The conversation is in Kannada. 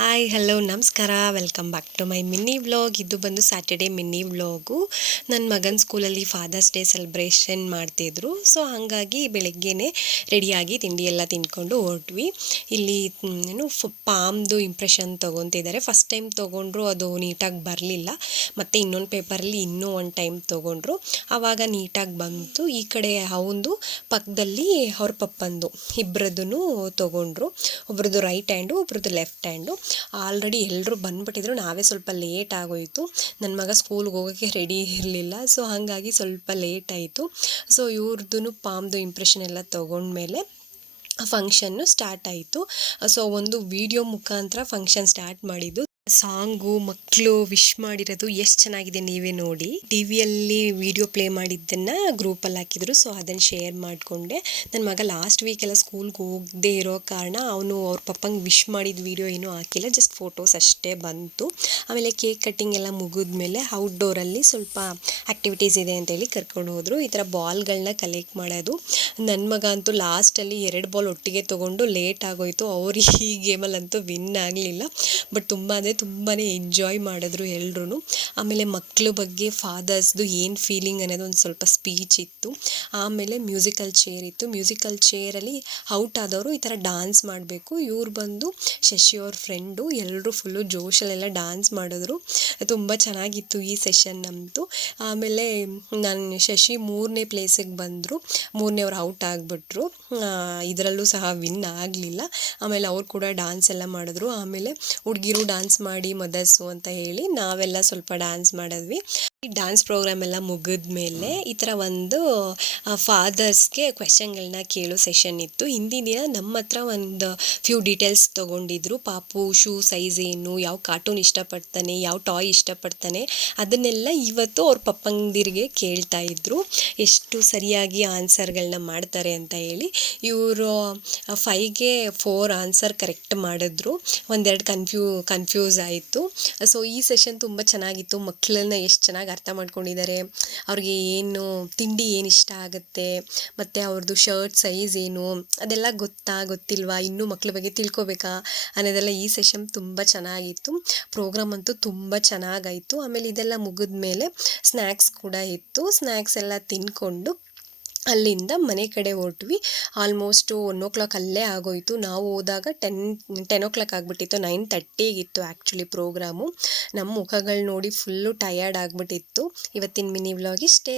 ಹಾಯ್ ಹಲೋ ನಮಸ್ಕಾರ, welcome back to my mini vlog. ಇದು ಬಂದು ಸ್ಯಾಟರ್ಡೇ ಮಿನಿ ವ್ಲಾಗು. ನನ್ನ ಮಗನ ಸ್ಕೂಲಲ್ಲಿ ಫಾದರ್ಸ್ ಡೇ ಸೆಲೆಬ್ರೇಷನ್ ಮಾಡ್ತಿದ್ರು. ಸೊ ಹಾಗಾಗಿ ಬೆಳಗ್ಗೆನೇ ರೆಡಿಯಾಗಿ ತಿಂಡಿ ಎಲ್ಲ ತಿಂದ್ಕೊಂಡು ಹೊರಟ್ವಿ. ಇಲ್ಲಿ ಏನು ಪಾಮ್ದು ಇಂಪ್ರೆಷನ್ ತೊಗೊತಿದ್ದಾರೆ. ಫಸ್ಟ್ ಟೈಮ್ ತೊಗೊಂಡ್ರು, ಅದು ನೀಟಾಗಿ ಬರಲಿಲ್ಲ. ಮತ್ತು ಇನ್ನೊಂದು ಪೇಪರಲ್ಲಿ ಇನ್ನೂ ಒಂದು ಟೈಮ್ ತೊಗೊಂಡ್ರು, ಆವಾಗ ನೀಟಾಗಿ ಬಂತು. ಈ ಕಡೆ ಅವಂದು ಪಕ್ಕದಲ್ಲಿ ಅವ್ರ ಪಪ್ಪಂದು ಇಬ್ಬರದ್ದು ತೊಗೊಂಡ್ರು. ಒಬ್ರದ್ದು ರೈಟ್ ಹ್ಯಾಂಡು, ಒಬ್ರದ್ದು ಲೆಫ್ಟ್ ಹ್ಯಾಂಡು. ಆಲ್ರೆಡಿ ಎಲ್ಲರೂ ಬಂದುಬಿಟ್ಟಿದ್ರು, ನಾವೇ ಸ್ವಲ್ಪ ಲೇಟ್ ಆಗೋಯಿತು. ನನ್ನ ಮಗ ಸ್ಕೂಲ್ಗೆ ಹೋಗೋಕ್ಕೆ ರೆಡಿ ಇರಲಿಲ್ಲ, ಸೊ ಹಾಗಾಗಿ ಸ್ವಲ್ಪ ಲೇಟ್ ಆಯಿತು. ಸೊ ಇವ್ರದ್ದು ಪಾಮ್ದು ಇಂಪ್ರೆಷನ್ ಎಲ್ಲ ತೊಗೊಂಡ್ಮೇಲೆ ಫಂಕ್ಷನ್ನು ಸ್ಟಾರ್ಟ್ ಆಯಿತು. ಸೊ ಒಂದು ವಿಡಿಯೋ ಮುಖಾಂತರ ಫಂಕ್ಷನ್ ಸ್ಟಾರ್ಟ್ ಮಾಡಿದ್ದು. ಸಾಂಗು ಮಕ್ಕಳು ವಿಶ್ ಮಾಡಿರೋದು ಎಷ್ಟು ಚೆನ್ನಾಗಿದೆ, ನೀವೇ ನೋಡಿ. ಟಿವಿಯಲ್ಲಿ ವಿಡಿಯೋ ಪ್ಲೇ ಮಾಡಿದ್ದನ್ನು ಗ್ರೂಪಲ್ಲಿ ಹಾಕಿದ್ರು, ಸೊ ಅದನ್ನು ಶೇರ್ ಮಾಡಿಕೊಂಡೆ. ನನ್ನ ಮಗ ಲಾಸ್ಟ್ ವೀಕೆಲ್ಲ ಸ್ಕೂಲ್ಗೆ ಹೋಗದೆ ಇರೋ ಕಾರಣ ಅವನು ಅವ್ರ ಪಪ್ಪಂಗೆ ವಿಶ್ ಮಾಡಿದ ವಿಡಿಯೋ ಏನೂ ಹಾಕಿಲ್ಲ, ಜಸ್ಟ್ ಫೋಟೋಸ್ ಅಷ್ಟೇ ಬಂತು. ಆಮೇಲೆ ಕೇಕ್ ಕಟ್ಟಿಂಗ್ ಎಲ್ಲ ಮುಗಿದ್ಮೇಲೆ ಔಟ್ಡೋರಲ್ಲಿ ಸ್ವಲ್ಪ ಆ್ಯಕ್ಟಿವಿಟೀಸ್ ಇದೆ ಅಂತೇಳಿ ಕರ್ಕೊಂಡು ಹೋದರು. ಈ ಥರ ಬಾಲ್ಗಳನ್ನ ಕಲೆಕ್ಟ್ ಮಾಡೋದು. ನನ್ನ ಮಗ ಅಂತೂ ಲಾಸ್ಟಲ್ಲಿ 2 ಬಾಲ್ ಒಟ್ಟಿಗೆ ತೊಗೊಂಡು ಲೇಟ್ ಆಗೋಯಿತು. ಅವ್ರು ಈ ಗೇಮಲ್ಲಂತೂ ವಿನ್ ಆಗಲಿಲ್ಲ, ಬಟ್ ತುಂಬಾ ಎಂಜಾಯ್ ಮಾಡಿದ್ರು ಎಲ್ಲರೂ. ಆಮೇಲೆ ಮಕ್ಕಳ ಬಗ್ಗೆ ಫಾದರ್ಸ್ದು ಏನು ಫೀಲಿಂಗ್ ಅನ್ನೋದು ಒಂದು ಸ್ವಲ್ಪ ಸ್ಪೀಚ್ ಇತ್ತು. ಆಮೇಲೆ ಮ್ಯೂಸಿಕಲ್ ಚೇರ್ ಇತ್ತು. ಮ್ಯೂಸಿಕಲ್ ಚೇರಲ್ಲಿ ಔಟ್ ಆದವರು ಈ ಥರ ಡಾನ್ಸ್ ಮಾಡಬೇಕು. ಇವ್ರು ಬಂದು ಶಶಿ ಅವ್ರ ಫ್ರೆಂಡು, ಎಲ್ಲರೂ ಫುಲ್ಲು ಜೋಶಲ್ಲೆಲ್ಲ ಡಾನ್ಸ್ ಮಾಡಿದ್ರು. ತುಂಬ ಚೆನ್ನಾಗಿತ್ತು ಈ ಸೆಷನ್ ನಮ್ಮದು. ಆಮೇಲೆ ನಾನು ಶಶಿ 3ನೇ ಪ್ಲೇಸಿಗೆ ಬಂದರು. 3ನೇವ್ರು ಔಟ್ ಆಗಿಬಿಟ್ರು, ಇದರಲ್ಲೂ ಸಹ ವಿನ್ ಆಗಲಿಲ್ಲ. ಆಮೇಲೆ ಅವ್ರು ಕೂಡ ಡಾನ್ಸ್ ಎಲ್ಲ ಮಾಡಿದ್ರು. ಆಮೇಲೆ ಹುಡುಗಿರು ಡಾನ್ಸ್ ಮಾಡಿ ಮದರ್ಸು ಅಂತ ಹೇಳಿ ನಾವೆಲ್ಲ ಸ್ವಲ್ಪ ಡ್ಯಾನ್ಸ್ ಮಾಡಿದ್ವಿ. ಈ ಡ್ಯಾನ್ಸ್ ಪ್ರೋಗ್ರಾಮ್ ಎಲ್ಲ ಮುಗಿದ್ಮೇಲೆ ಈ ಥರ ಒಂದು ಫಾದರ್ಸ್ಗೆ ಕ್ವೆಶನ್ಗಳನ್ನ ಕೇಳೋ ಸೆಷನ್ ಇತ್ತು. ಹಿಂದಿನ ದಿನ ನಮ್ಮ ಹತ್ರ ಒಂದು ಫ್ಯೂ ಡೀಟೇಲ್ಸ್ ತೊಗೊಂಡಿದ್ರು. ಪಾಪು ಶೂ ಸೈಜ್ ಏನು, ಯಾವ ಕಾರ್ಟೂನ್ ಇಷ್ಟಪಡ್ತಾನೆ, ಯಾವ ಟಾಯ್ ಇಷ್ಟಪಡ್ತಾನೆ, ಅದನ್ನೆಲ್ಲ ಇವತ್ತು ಅವ್ರ ಪಪ್ಪಂದಿರಿಗೆ ಕೇಳ್ತಾ ಇದ್ರು, ಎಷ್ಟು ಸರಿಯಾಗಿ ಆನ್ಸರ್ಗಳನ್ನ ಮಾಡ್ತಾರೆ ಅಂತ ಹೇಳಿ. ಇವರು 5ಗೆ 4 ಆನ್ಸರ್ ಕರೆಕ್ಟ್ ಮಾಡಿದ್ರು. ಒಂದೆರಡು ಕನ್ಫ್ಯೂಸ್ ಆಯಿತು. ಸೊ ಈ ಸೆಷನ್ ತುಂಬ ಚೆನ್ನಾಗಿತ್ತು. ಮಕ್ಕಳನ್ನ ಎಷ್ಟು ಚೆನ್ನಾಗಿ ಅರ್ಥ ಮಾಡ್ಕೊಂಡಿದ್ದಾರೆ, ಅವ್ರಿಗೆ ಏನು ತಿಂಡಿ ಏನು ಇಷ್ಟ ಆಗುತ್ತೆ, ಮತ್ತು ಅವ್ರದ್ದು ಶರ್ಟ್ ಸೈಜ್ ಏನು, ಅದೆಲ್ಲ ಗೊತ್ತಿಲ್ವಾ, ಇನ್ನೂ ಮಕ್ಕಳ ಬಗ್ಗೆ ತಿಳ್ಕೊಬೇಕಾ ಅನ್ನೋದೆಲ್ಲ ಈ ಸೆಷನ್ ತುಂಬ ಚೆನ್ನಾಗಿತ್ತು. ಪ್ರೋಗ್ರಾಮ್ ಅಂತೂ ತುಂಬ ಚೆನ್ನಾಗಾಯಿತು. ಆಮೇಲೆ ಇದೆಲ್ಲ ಮುಗಿದ್ಮೇಲೆ ಸ್ನ್ಯಾಕ್ಸ್ ಕೂಡ ಇತ್ತು. ಸ್ನ್ಯಾಕ್ಸ್ ಎಲ್ಲ ತಿಂದ್ಕೊಂಡು ಅಲ್ಲಿಂದ ಮನೆ ಕಡೆ ಹೊರಟ್ವಿ. ಆಲ್ಮೋಸ್ಟು 1 ಅಲ್ಲೇ ಆಗೋಯಿತು. ನಾವು ಹೋದಾಗ 10 ಆಗಿಬಿಟ್ಟಿತ್ತು. 9:30 ಆ್ಯಕ್ಚುಲಿ ಪ್ರೋಗ್ರಾಮು. ನಮ್ಮ ಮುಖಗಳು ನೋಡಿ ಫುಲ್ಲು ಟಯರ್ಡ್ ಆಗಿಬಿಟ್ಟಿತ್ತು. ಇವತ್ತಿನ ಮಿನಿ ವ್ಲಾಗ್ ಇಷ್ಟೇ.